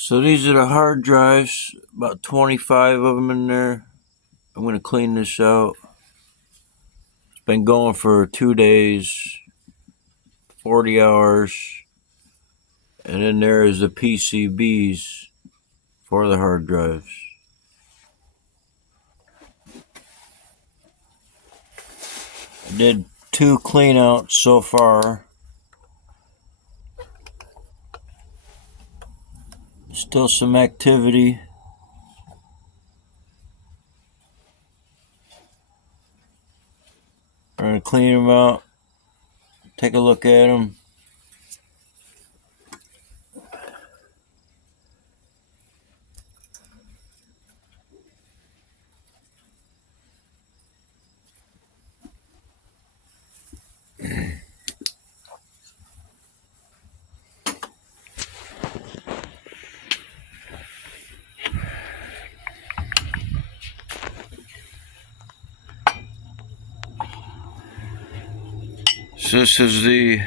So these are the hard drives, about 25 of them in there. I'm going to clean this out. It's been going for 2 days, 40 hours. And then there is the PCBs for the hard drives. I did 2 cleanouts so far. Still some activity. I'm going to clean them out, take a look at them. So this is the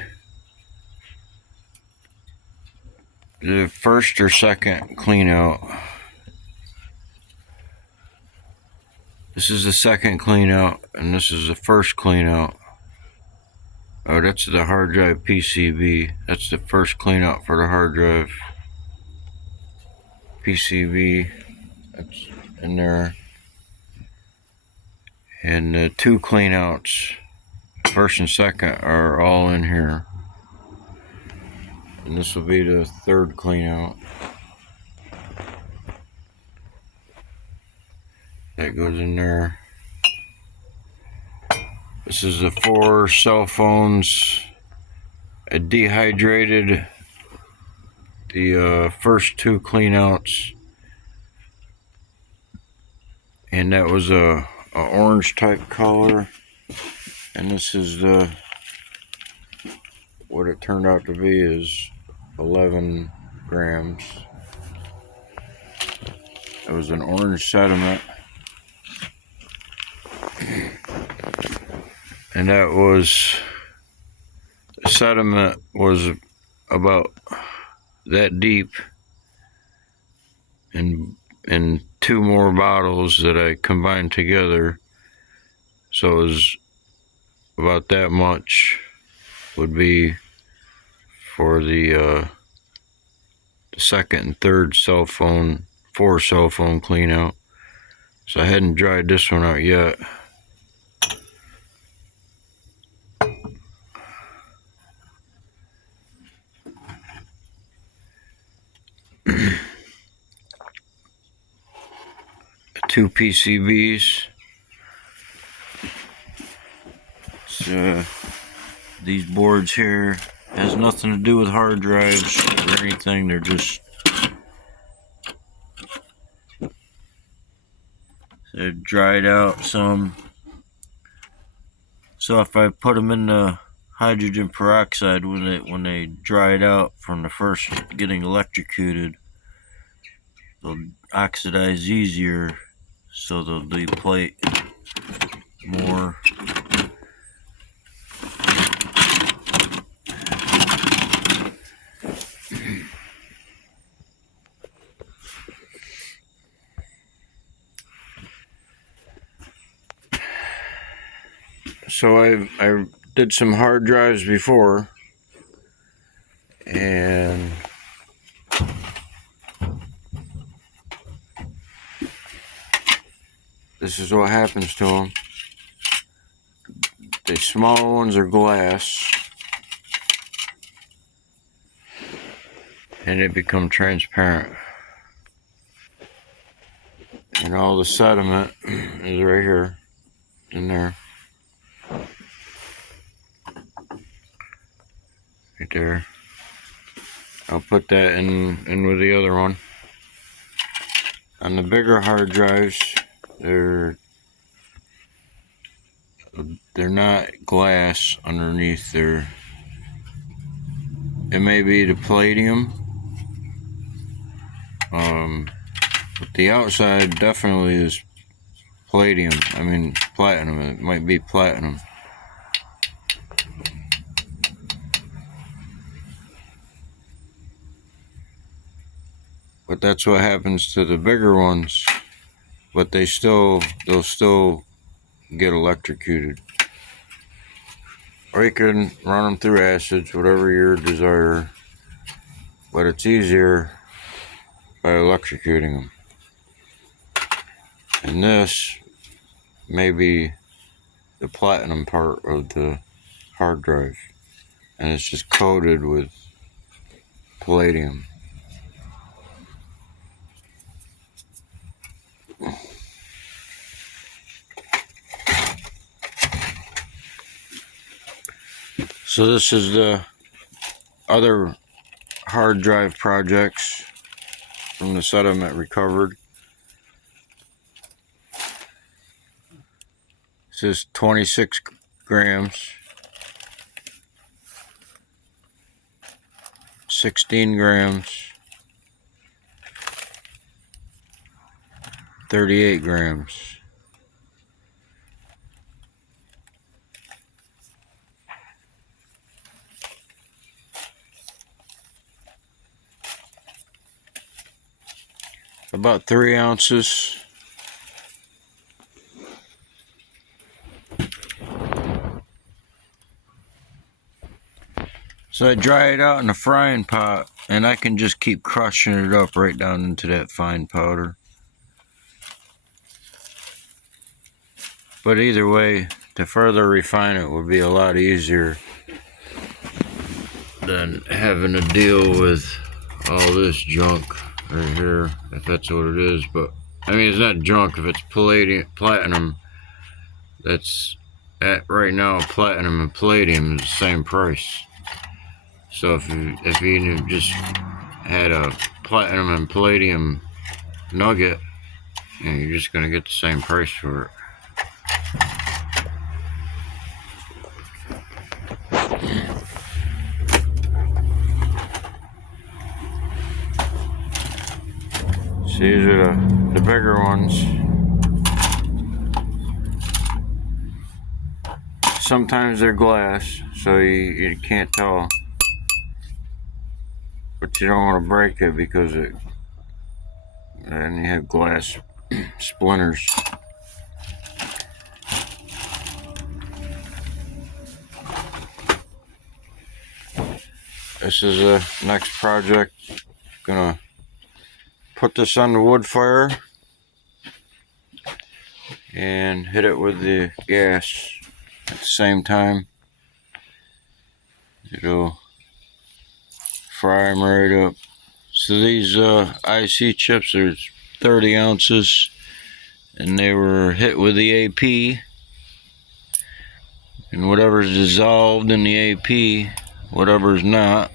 first or second clean out. This is the second clean out, and this is the first clean out. Oh, that's the hard drive PCB. That's the first clean out for the hard drive PCB. That's in there. And the 2 clean outs, first and second, are all in here. And this will be the third clean out. That goes in there. This is the 4 cell phones. I dehydrated the first 2 clean outs. And that was a orange type color. And this is the what it turned out to be is 11 grams. It was an orange sediment, and that was sediment was about that deep, and 2 more bottles that I combined together, so it was about that much would be for the second and third 4 cell phone clean out. So I hadn't dried this one out yet. Two PCBs. So these boards here has nothing to do with hard drives or anything. They're dried out some. So if I put them in the hydrogen peroxide when they dried out from the first getting electrocuted, they'll oxidize easier, so they'll deplate more. So I did some hard drives before, and this is what happens to them. The small ones are glass, and they become transparent. And all the sediment is right here, in there. Right there. I'll put that in with the other one. On the bigger hard drives, they're not glass underneath. It may be the palladium, but the outside definitely is palladium. I mean platinum. It might be platinum. but that's what happens to the bigger ones. But they'll still get electrocuted. Or you can run them through acids, whatever your desire. But it's easier by electrocuting them. And this may be the platinum part of the hard drive. And it's just coated with palladium. So this is the other hard drive projects from the sediment recovered. This is 26 grams, 16 grams, 38 grams. About 3 ounces. So I dry it out in a frying pot, and I can just keep crushing it up right down into that fine powder. But either way, to further refine it would be a lot easier than having to deal with all this junk right here, if that's what it is. But I mean, it's not junk if it's platinum. That's at right now, platinum and palladium is the same price. So if you just had a platinum and palladium nugget, you know, you're just gonna get the same price for it. So these are the bigger ones. Sometimes they're glass, so you can't tell. But you don't want to break it because then you have glass splinters. This is the next project. Gonna put this on the wood fire and hit it with the gas at the same time. It'll fry them right up. So these IC chips are 30 ounces, and they were hit with the AP, and whatever's dissolved in the AP, whatever's not,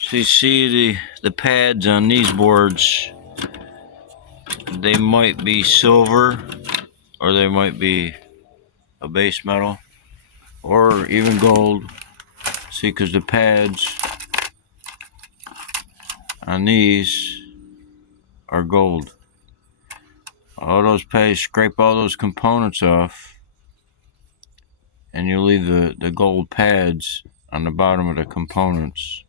so you see the pads on these boards, they might be silver, or they might be a base metal, or even gold. See, because the pads on these are gold. All those pads, scrape all those components off, and you leave the gold pads on the bottom of the components,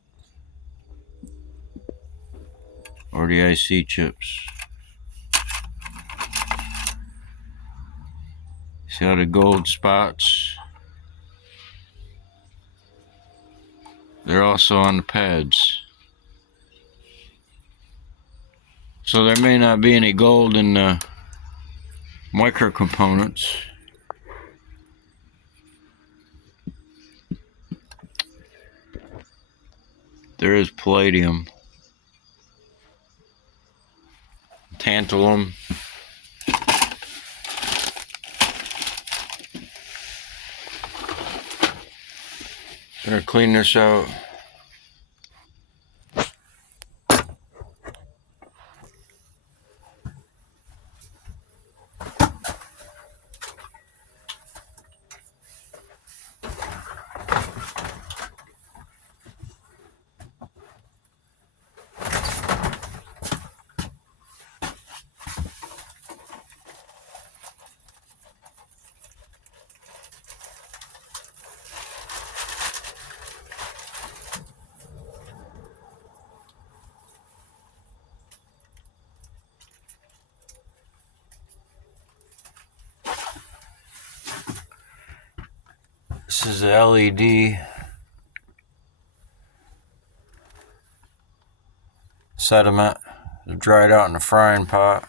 or the IC chips. See how the gold spots? They're also on the pads. So there may not be any gold in the micro components. There is palladium, tantalum. Gonna clean this out. This is the LED sediment dried out in the frying pot.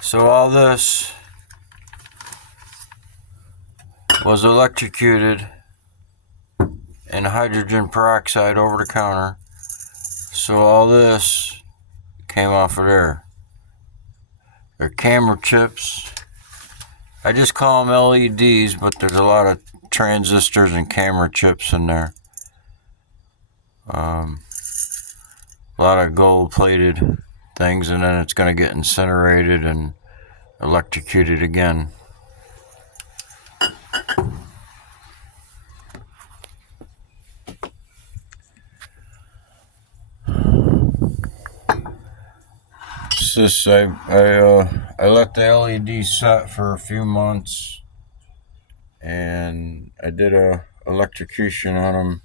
So all this was electrocuted in hydrogen peroxide over the counter. So all this came off of there. They're camera chips. I just call them LEDs, but there's a lot of transistors and camera chips in there. A lot of gold-plated things, and then it's going to get incinerated and electrocuted again. This I let the LED set for a few months, and I did a electrocution on them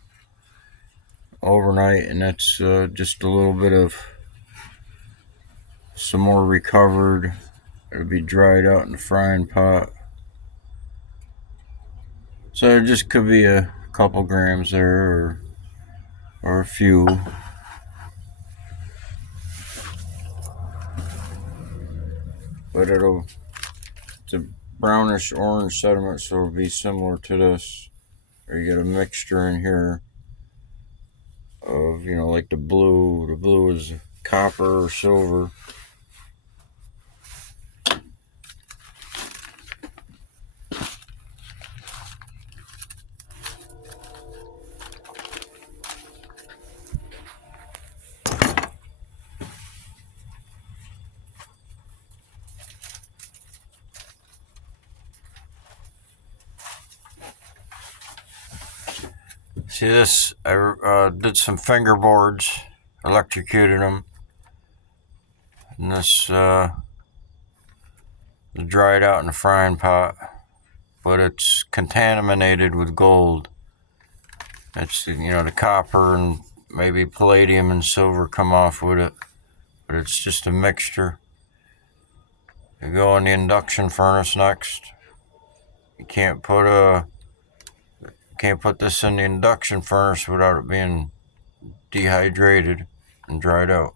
overnight, and that's just a little bit of some more recovered. It'll be dried out in the frying pot. So there just could be a couple grams there, or a few. But it's a brownish orange sediment, so it'll be similar to this. Or you get a mixture in here of, like the blue. The blue is copper or silver. See this, I did some fingerboards, electrocuted them, and this dried out in the frying pot, but it's contaminated with gold. It's, the copper and maybe palladium and silver come off with it, but it's just a mixture. You go in the induction furnace next. You can't put this in the induction furnace without it being dehydrated and dried out.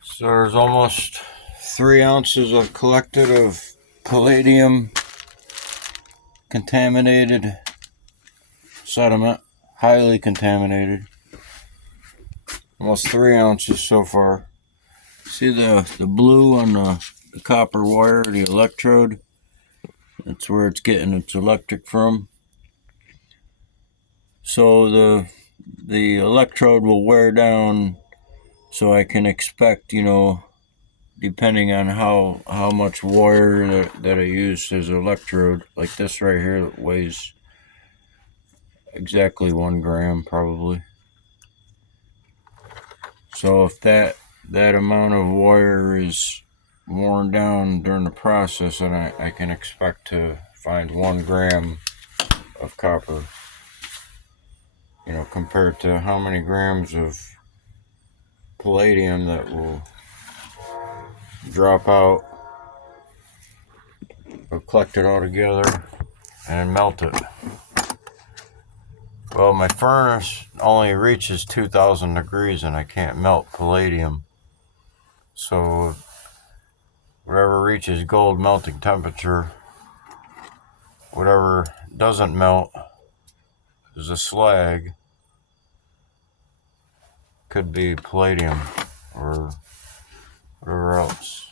So there's almost 3 ounces of collected of palladium contaminated sediment, highly contaminated. Almost 3 ounces so far. See the blue on the copper wire, the electrode? That's where it's getting its electric from. So the electrode will wear down. So I can expect, depending on how much wire that I use as an electrode, like this right here that weighs exactly 1 gram probably. So if that amount of wire is worn down during the process, then I can expect to find 1 gram of copper, compared to how many grams of palladium that will drop out or collect it all together and melt it. Well, my furnace only reaches 2,000 degrees and I can't melt palladium. So whatever reaches gold melting temperature, whatever doesn't melt is a slag. Could be palladium or whatever else.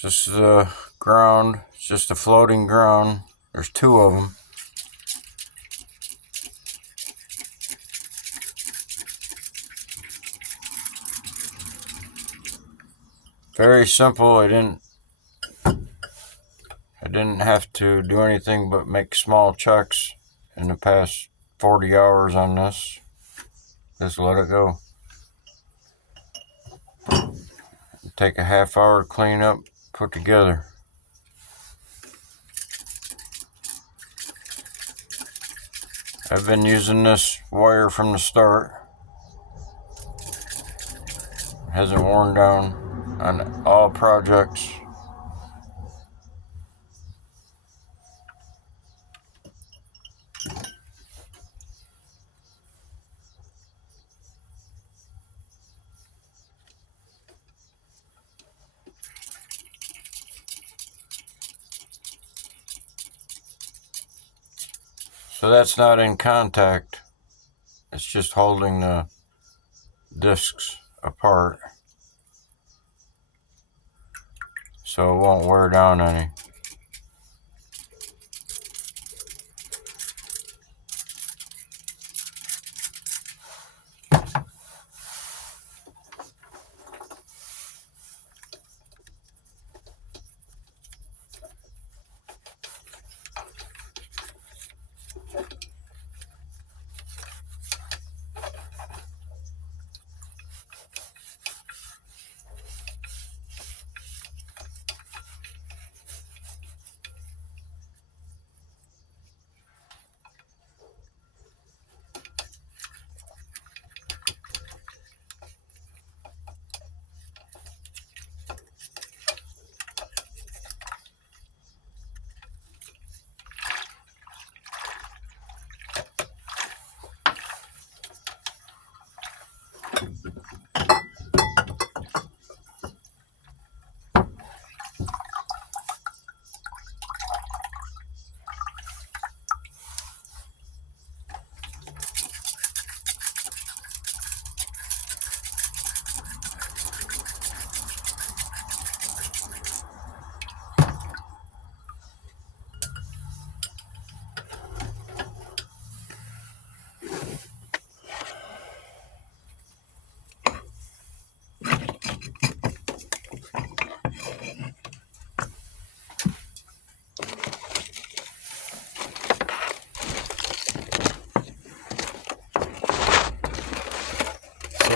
This is a ground. It's just a floating ground. There's two of them. Very simple. I didn't have to do anything but make small checks in the past 40 hours on this. Just let it go. Take a half hour to clean up, put together. I've been using this wire from the start. It hasn't worn down on all projects. So that's not in contact. It's just holding the discs apart, so it won't wear down any.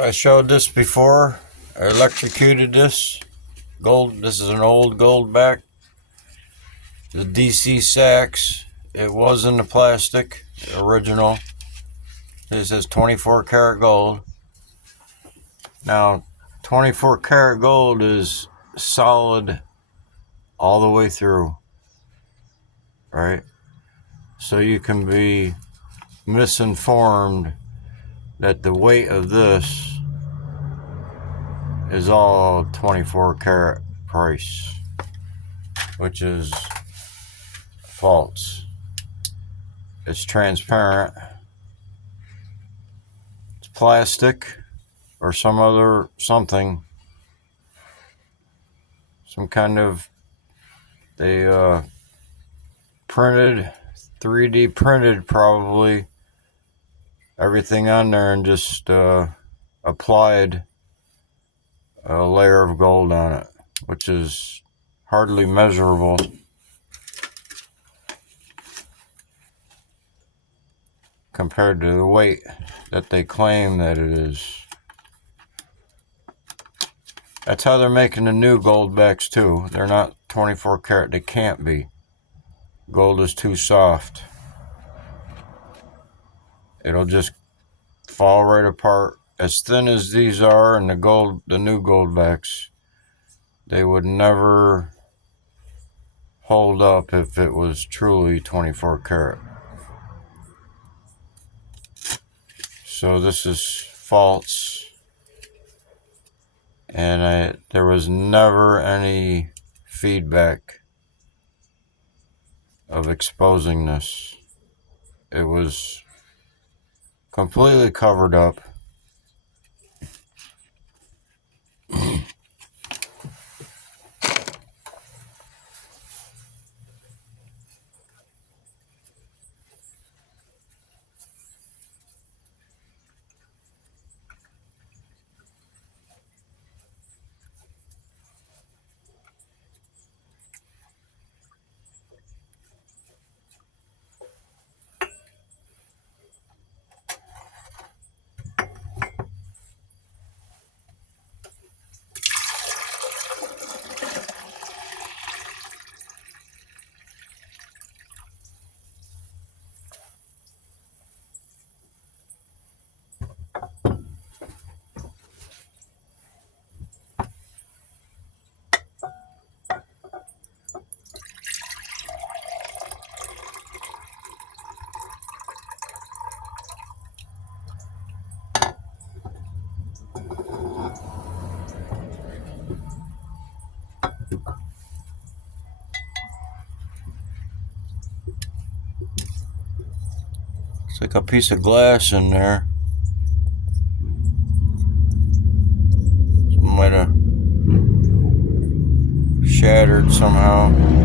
I showed this before. I electrocuted this gold. This is an old gold back. The DC Sachs. It was in the plastic, original. This is 24 karat gold. Now, 24 karat gold is solid all the way through, right? So you can be misinformed that the weight of this is all 24 karat price, which is false. It's transparent. It's plastic or some other something, some kind of, they printed, 3D printed probably everything on there and just applied a layer of gold on it, which is hardly measurable compared to the weight that they claim that it is. That's how they're making the new goldbacks too. They're not 24 karat. They can't be. Gold is too soft. It'll just fall right apart. As thin as these are, and the new goldbacks, they would never hold up if it was truly 24 karat. So this is false, and there was never any feedback of exposing this. It was completely covered up. It's like a piece of glass in there. It might have shattered somehow.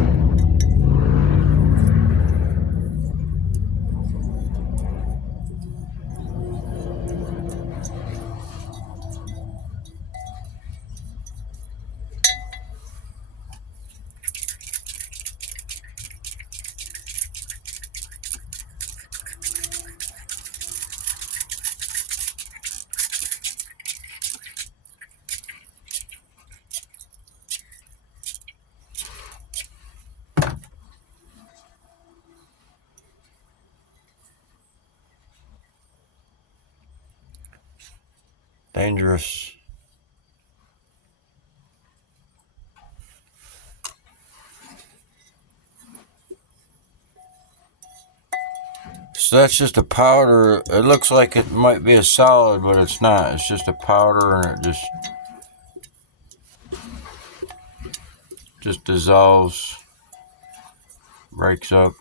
Dangerous. So that's just a powder. It looks like it might be a solid, but it's not. It's just a powder, and it just dissolves, breaks up.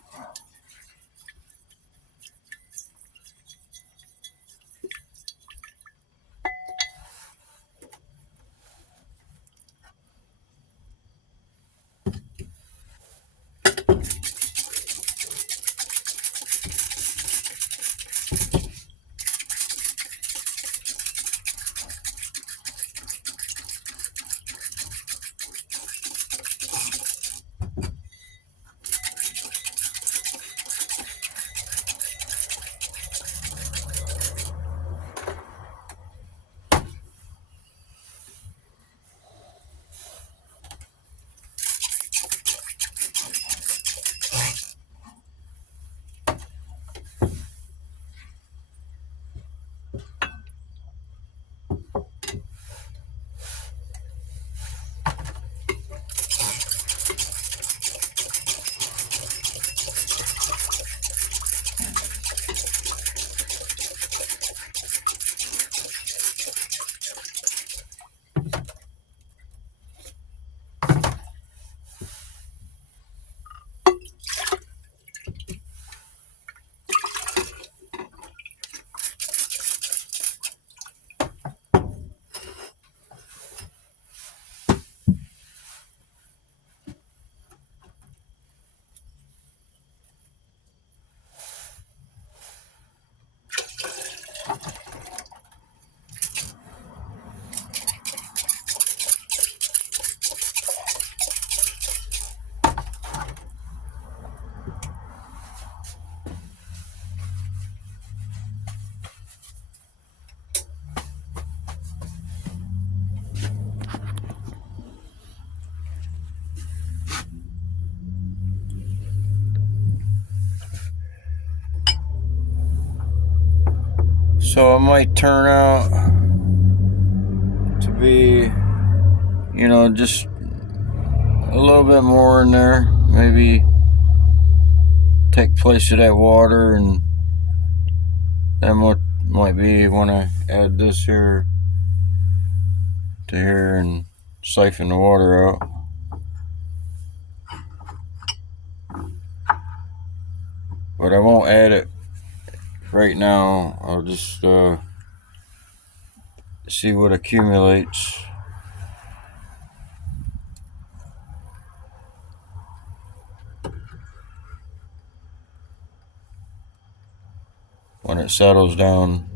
So it might turn out to be, just a little bit more in there. Maybe take place of that water, and then what might be when I add this here to here and siphon the water out. But I won't add it right now. I'll just see what accumulates. When it settles down.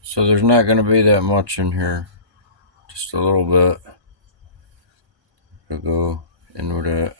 So there's not going to be that much in here. Just a little bit. I'll go in with that.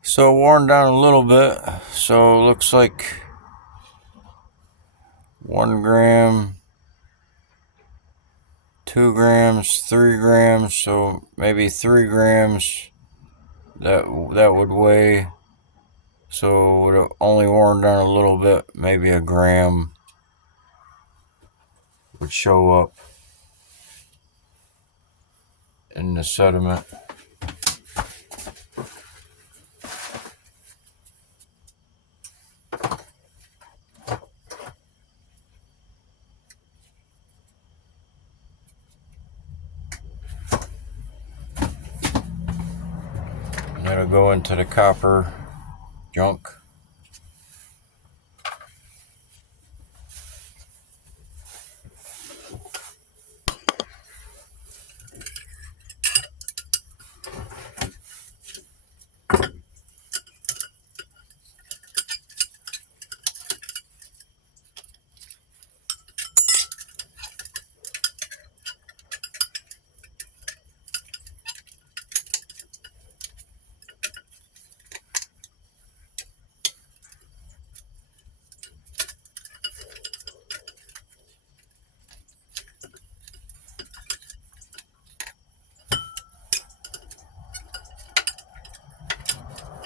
So worn down a little bit. So it looks like 1 gram, 2 grams, 3 grams. So maybe 3 grams that would weigh. So would have only worn down a little bit. Maybe 1 gram would show up in the sediment. That'll go into the copper junk.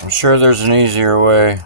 I'm sure there's an easier way.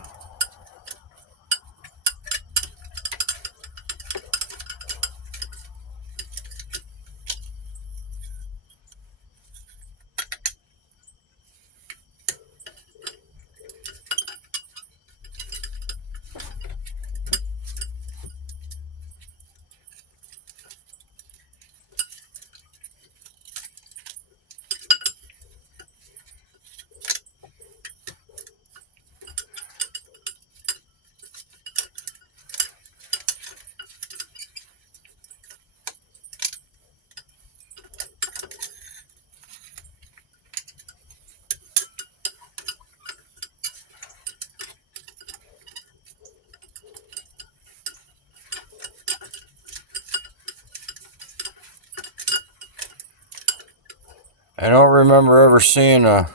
I don't remember ever seeing a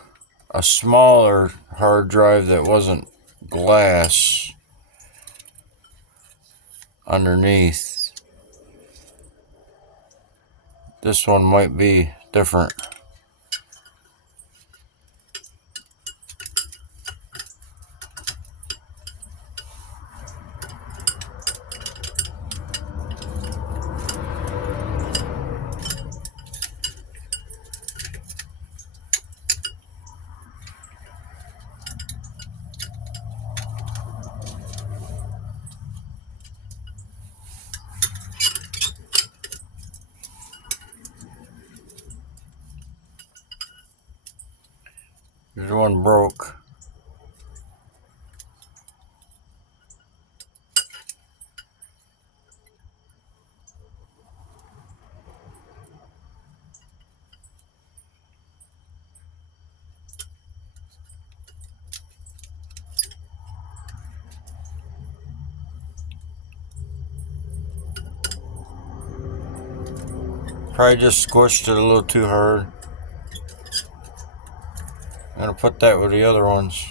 smaller hard drive that wasn't glass underneath. This one might be different. There's one broke. Probably just squished it a little too hard. I'm gonna put that with the other ones.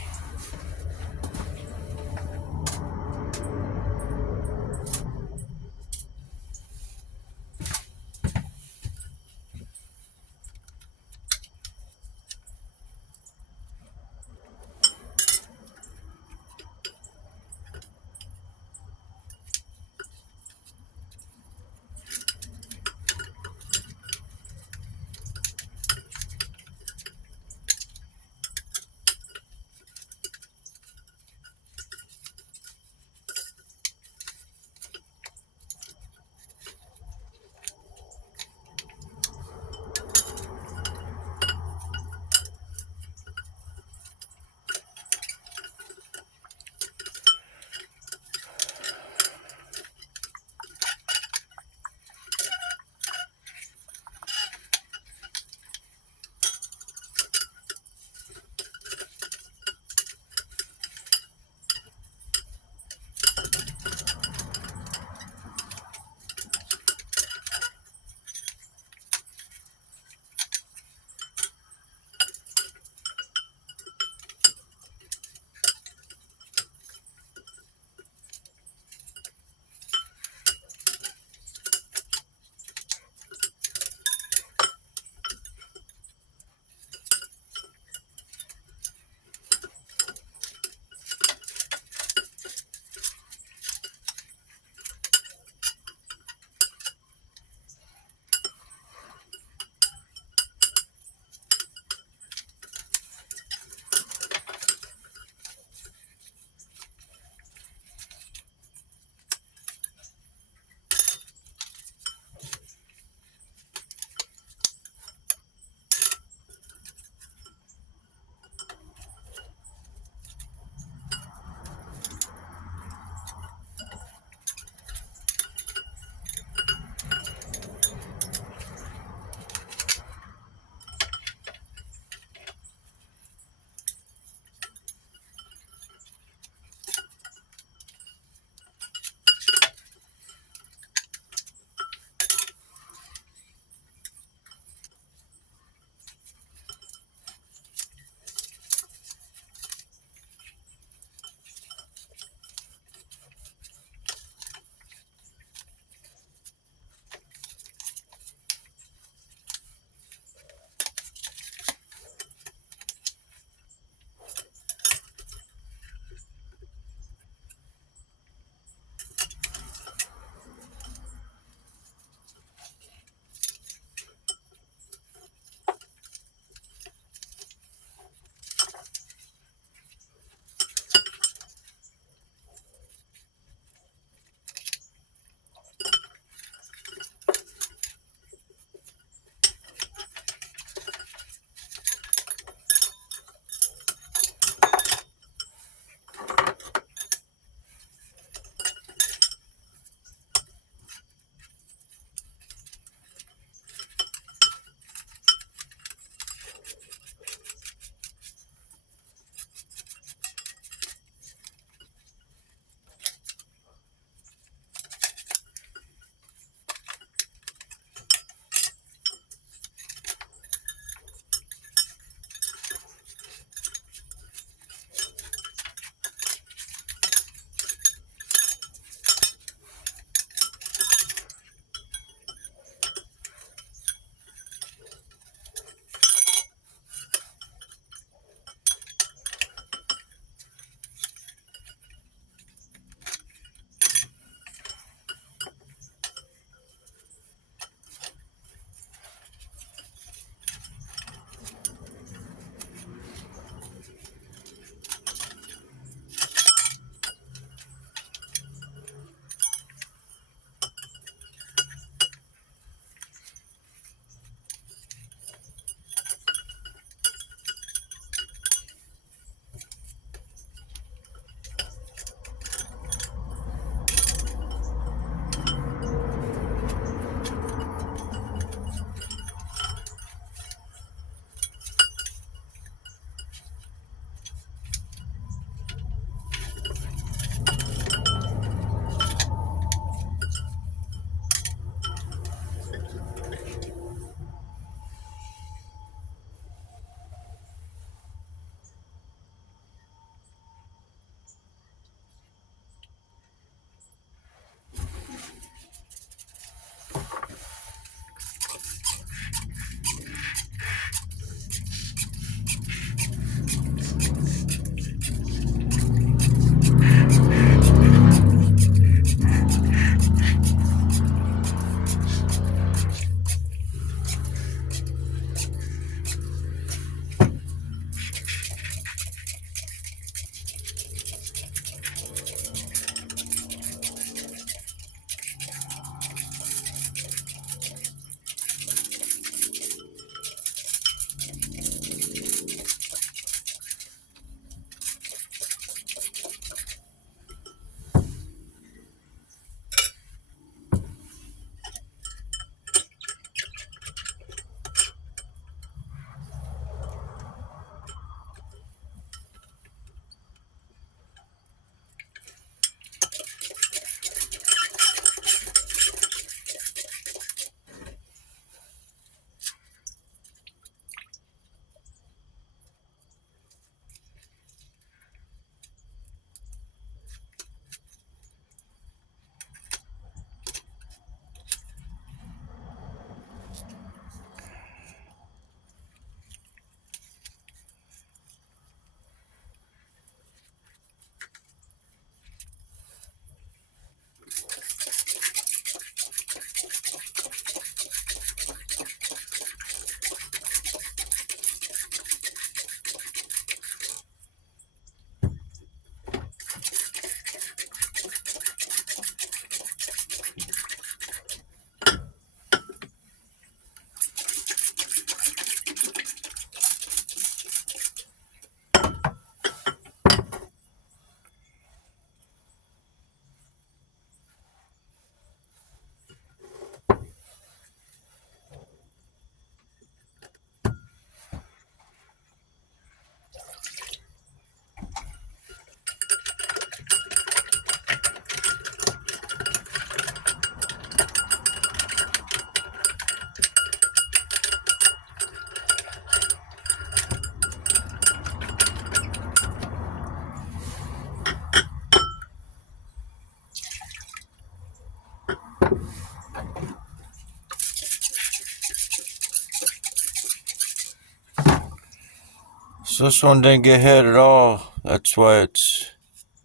So this one didn't get hit at all. That's why it's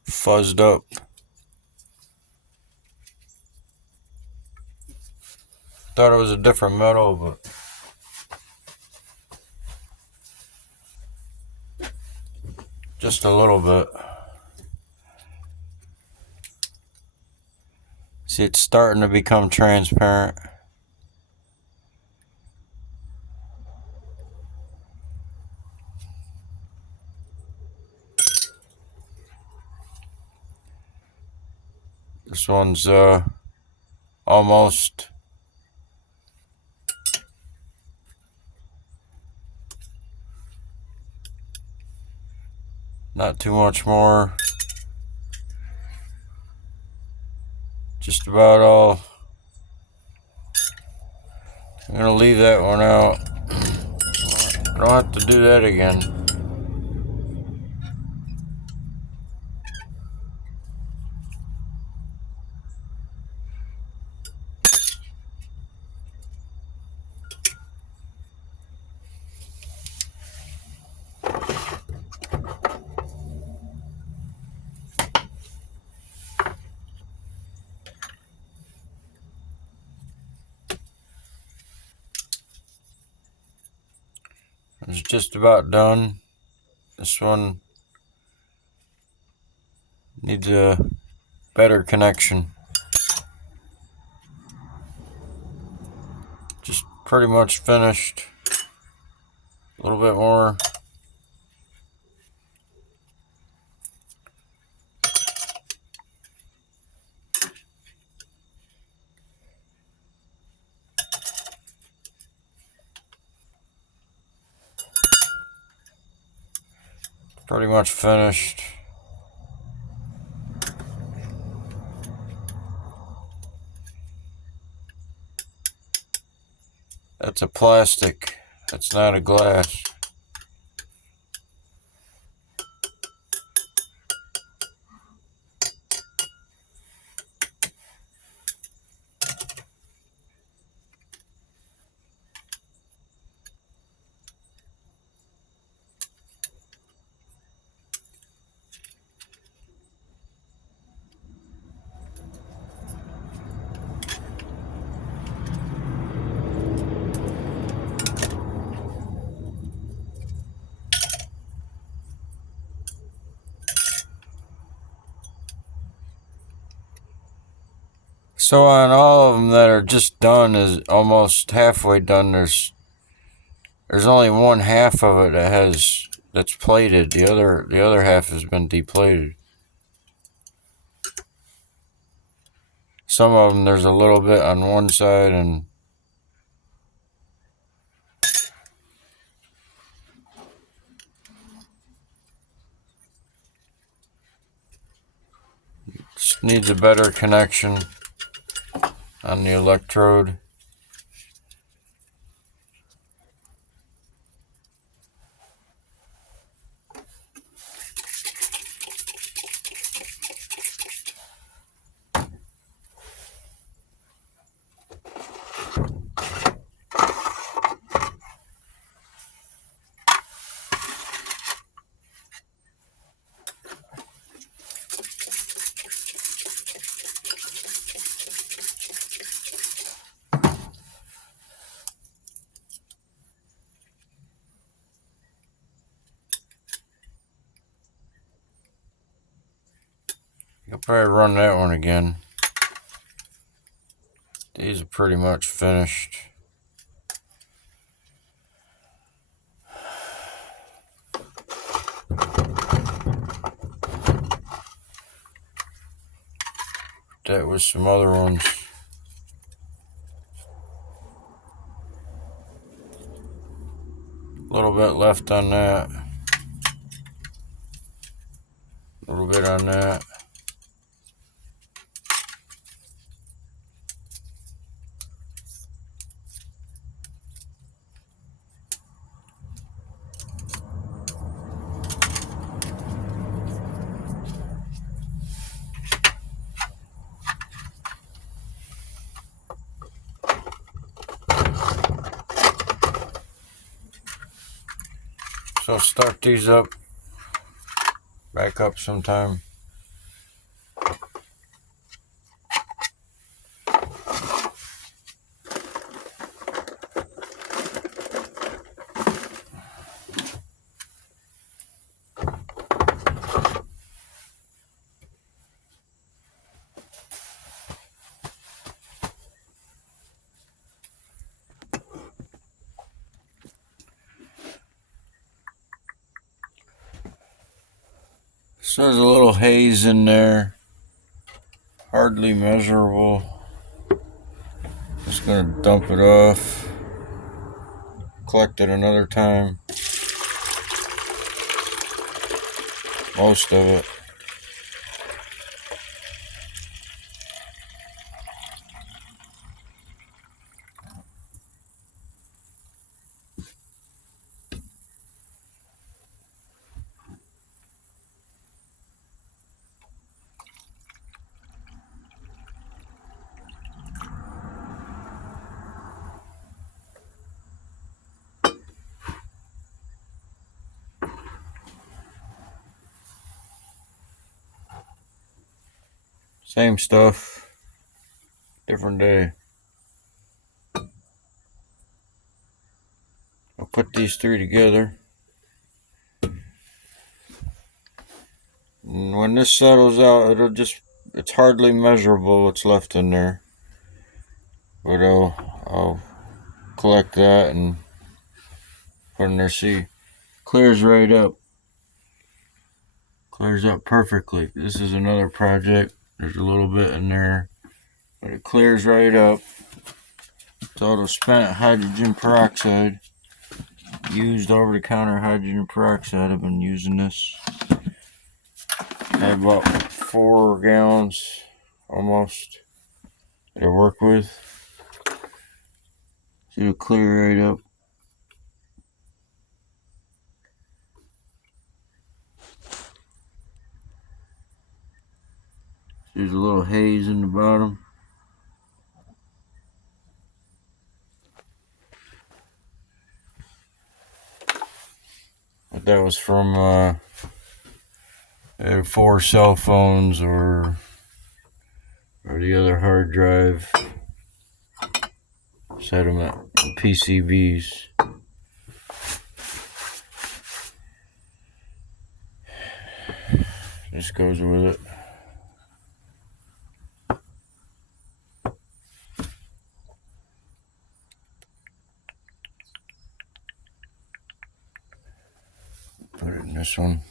fuzzed up. Thought it was a different metal, but just a little bit. See, it's starting to become transparent. This one's almost not too much more. Just about all. I'm gonna leave that one out. I don't have to do that again. It's just about done. This one needs a better connection. Just pretty much finished. A little bit more. Pretty much finished. That's a plastic. That's not a glass. So on all of them that are just done, is almost halfway done, there's only one half of it that's plated. The other half has been deplated. Some of them there's a little bit on one side and just needs a better connection on the electrode. I'll probably run that one again. These are pretty much finished. That was some other ones. A little bit left on that. A little bit on that. So I'll start these up, back up sometime. So there's a little haze in there, hardly measurable. Just gonna dump it off, collect it another time, most of it. Same stuff, different day. I'll put these three together. And when this settles out, it's hardly measurable what's left in there. But I'll collect that and put in there. See, clears right up. Clears up perfectly. This is another project. There's a little bit in there, but it clears right up. It's all the spent hydrogen peroxide. Used over-the-counter hydrogen peroxide. I've been using this. I have about 4 gallons almost that I work with. So it'll clear right up. There's a little haze in the bottom. But that was from 4 cell phones or the other hard drive. Sediment PCBs. This goes with it. Put it in this one.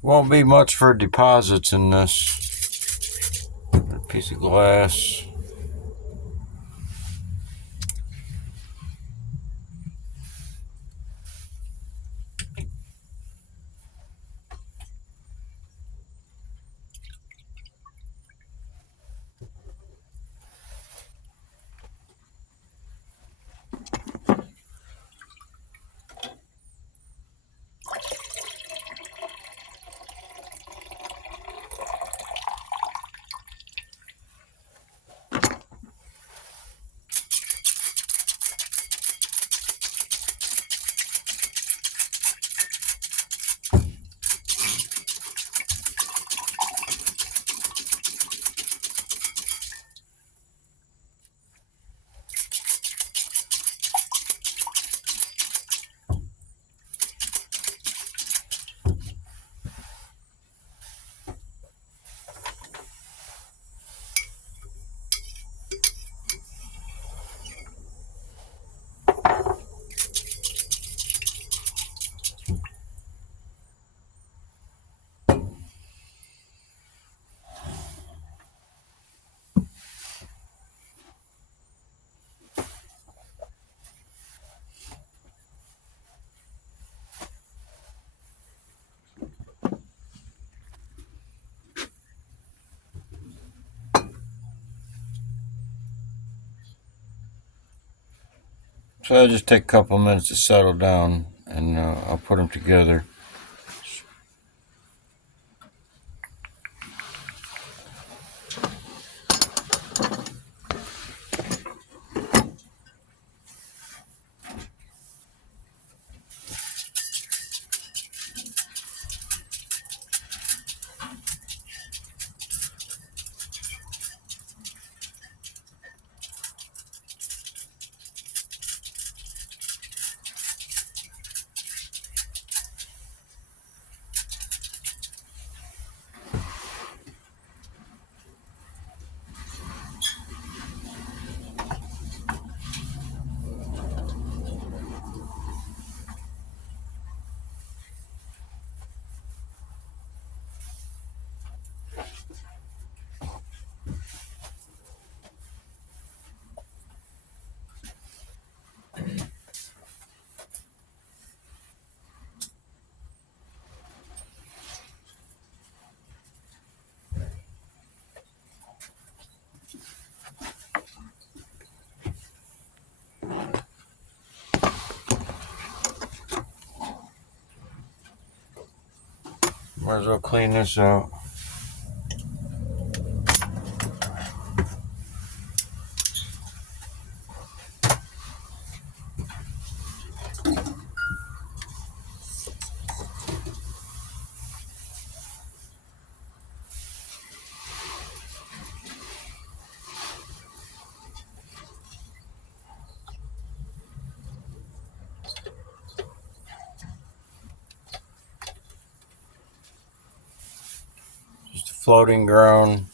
Won't be much for deposits in this. A piece of glass. So I'll just take a couple minutes to settle down, and I'll put them together. Might as well clean this out. Just a floating ground.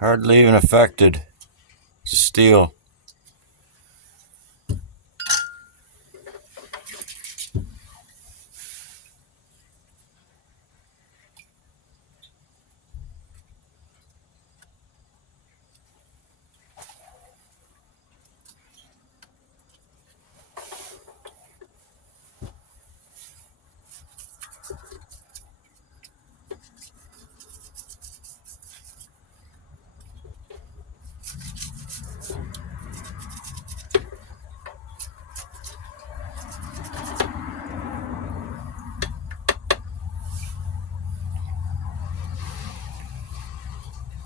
Hardly even affected. It's steel.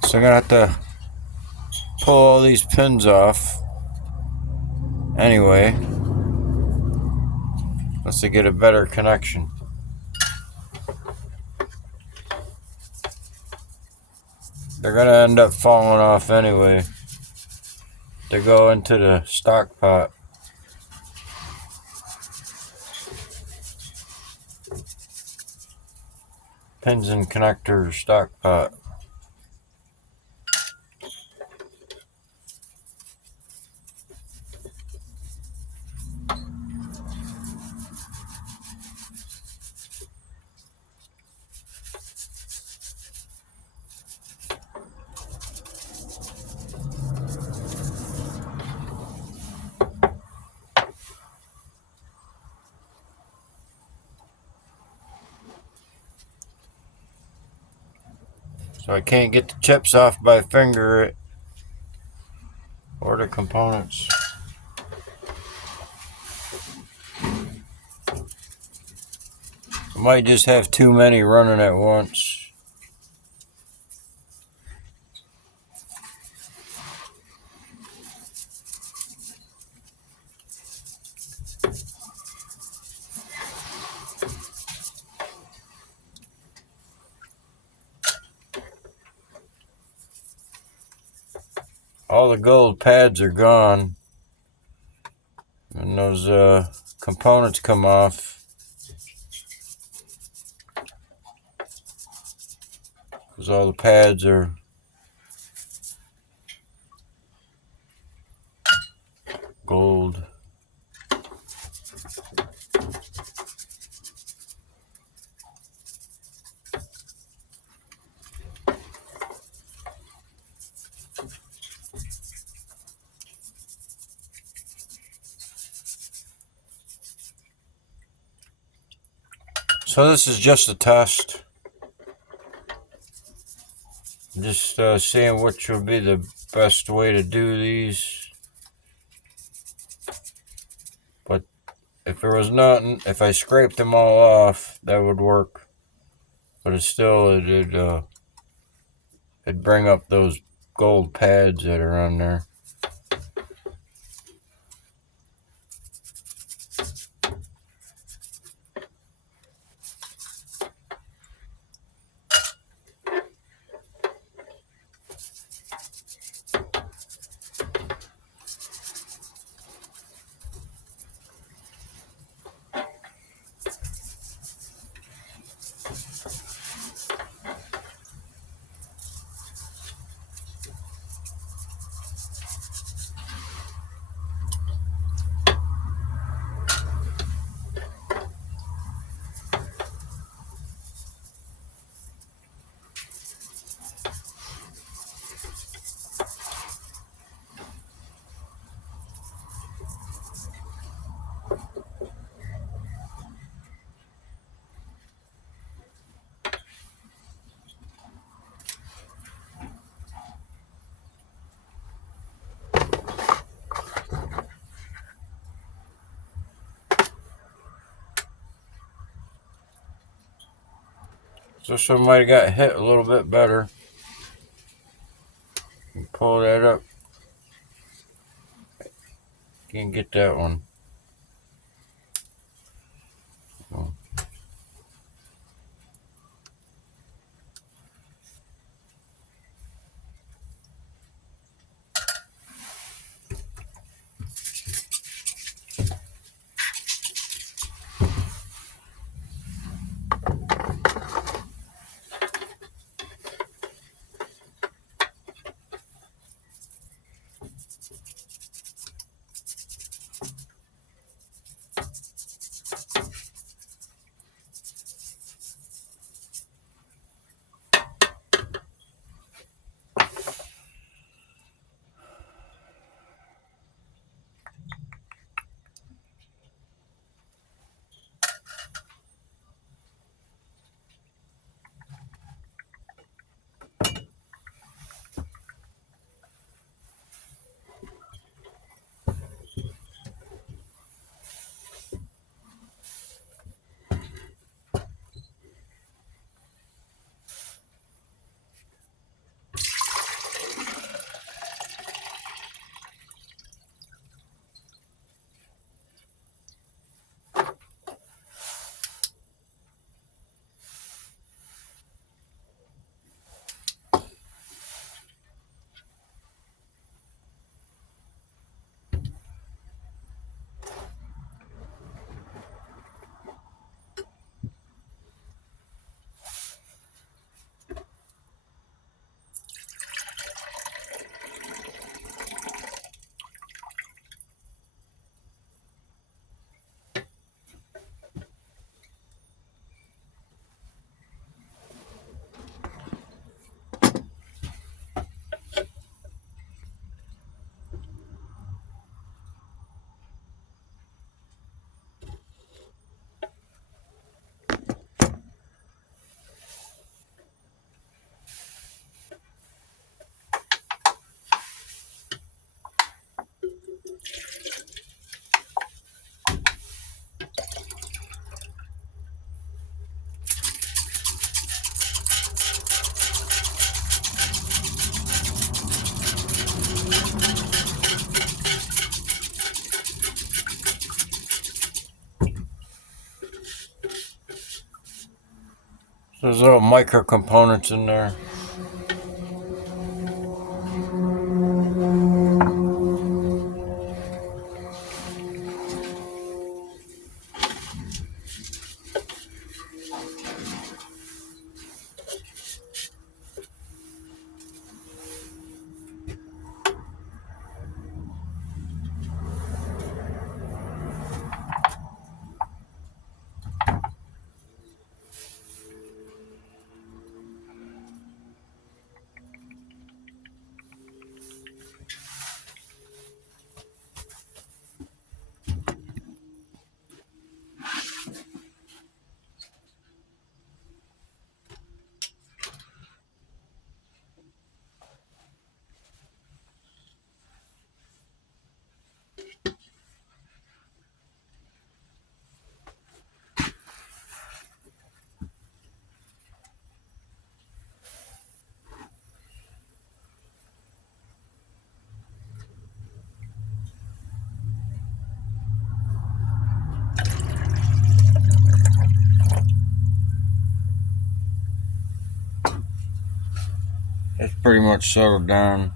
So I'm gonna have to pull all these pins off anyway, unless I get a better connection. They're gonna end up falling off anyway. They go into the stock pot. Pins and connector stock pot. So I can't get the chips off by finger or the components. I might just have too many running at once. All the gold pads are gone, and those components come off because all the pads are gold. So this is just a test. Just seeing which would be the best way to do these. But if there was nothing, if I scraped them all off, that would work. But it'd bring up those gold pads that are on there. So somebody got hit a little bit better. Pull that up. Can't get that one. Oh. There's little micro components in there. It's pretty much settled down.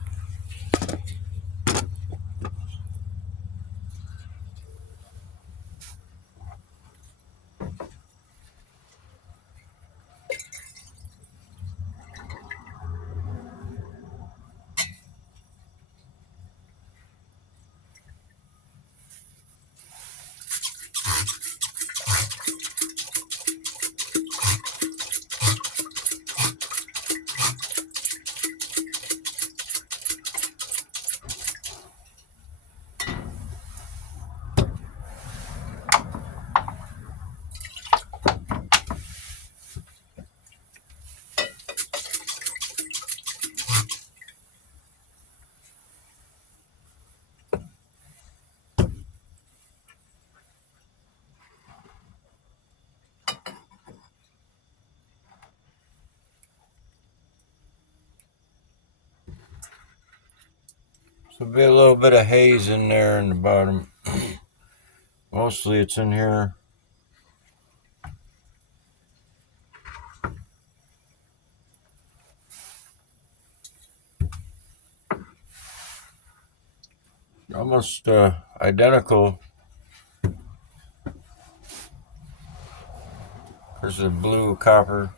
So there'll be a little bit of haze in there in the bottom. Mostly it's in here. Almost identical. There's a blue copper.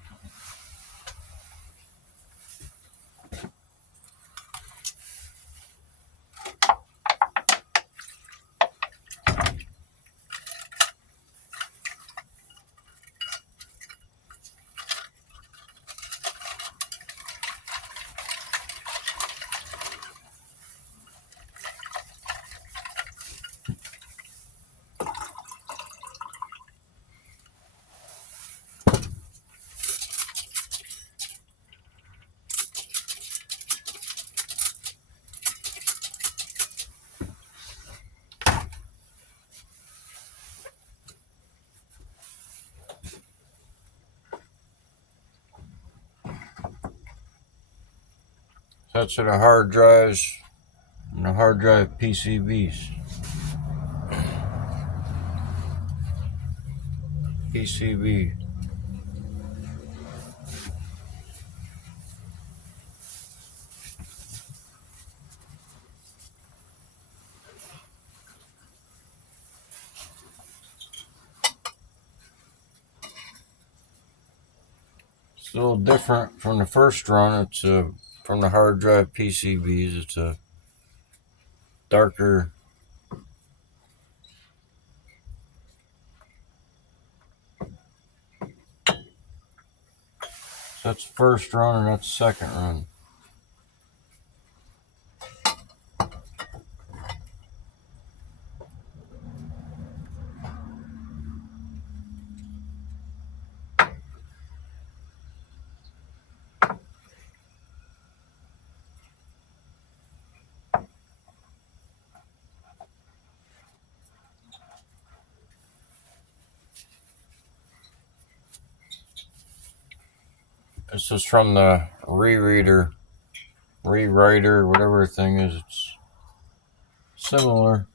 That's to the hard drives and the hard drive PCBs. PCB. It's a little different from the first run. It's from the hard drive PCBs. It's a darker. So that's the first run and that's the second run. This is from the rewriter, whatever the thing is. It's similar.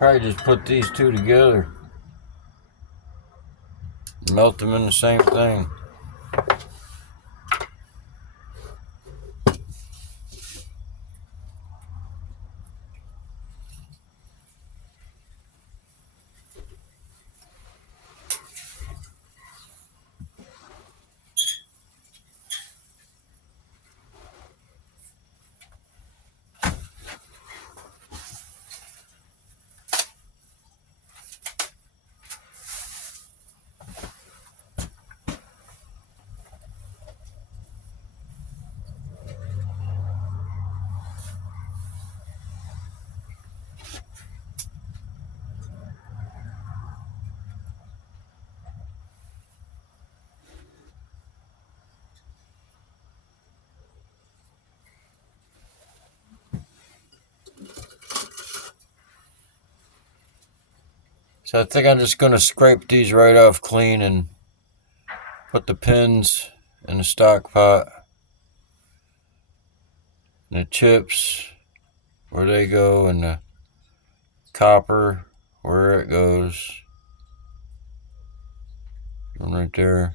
Probably just put these two together. Melt them in the same thing. So I think I'm just going to scrape these right off clean and put the pins in the stock pot. And the chips, where they go, and the copper, where it goes. One right there.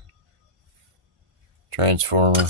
Transformer.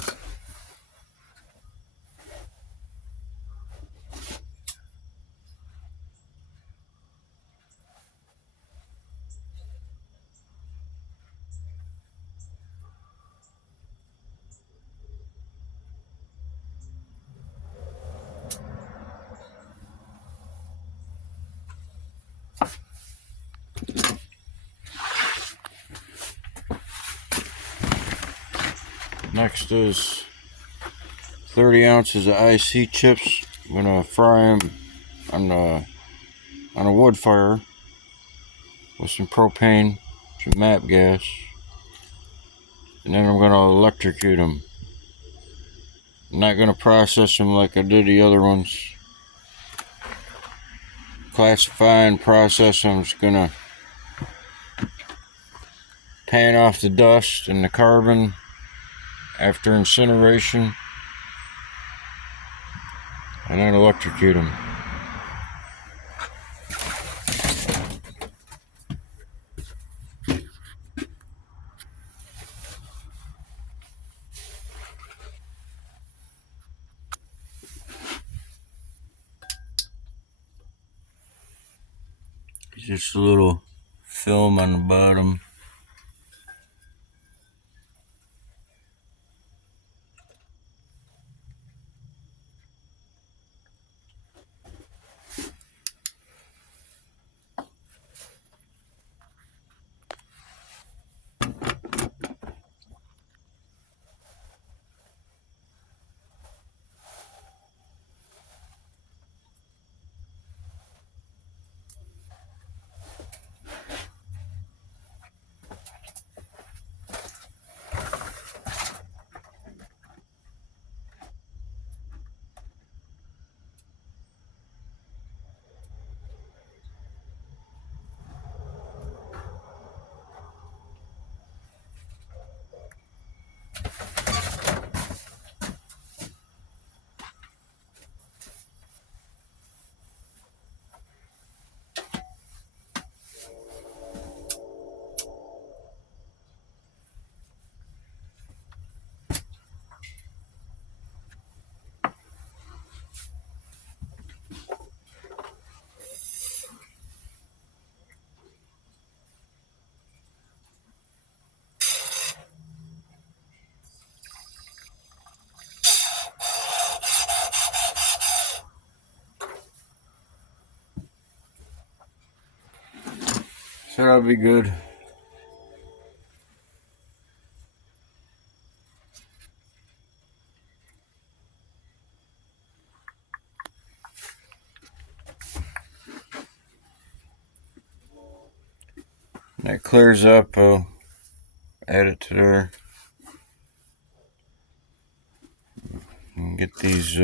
Next is 30 ounces of IC chips. I'm gonna fry them on a wood fire with some propane, some MAP gas, and then I'm gonna electrocute them. I'm not gonna process them like I did the other ones. Classify and process them. I'm just gonna pan off the dust and the carbon after incineration, and then electrocute them. Just a little film on the bottom. So that'll be good. When that clears up, I'll add it to there. And get these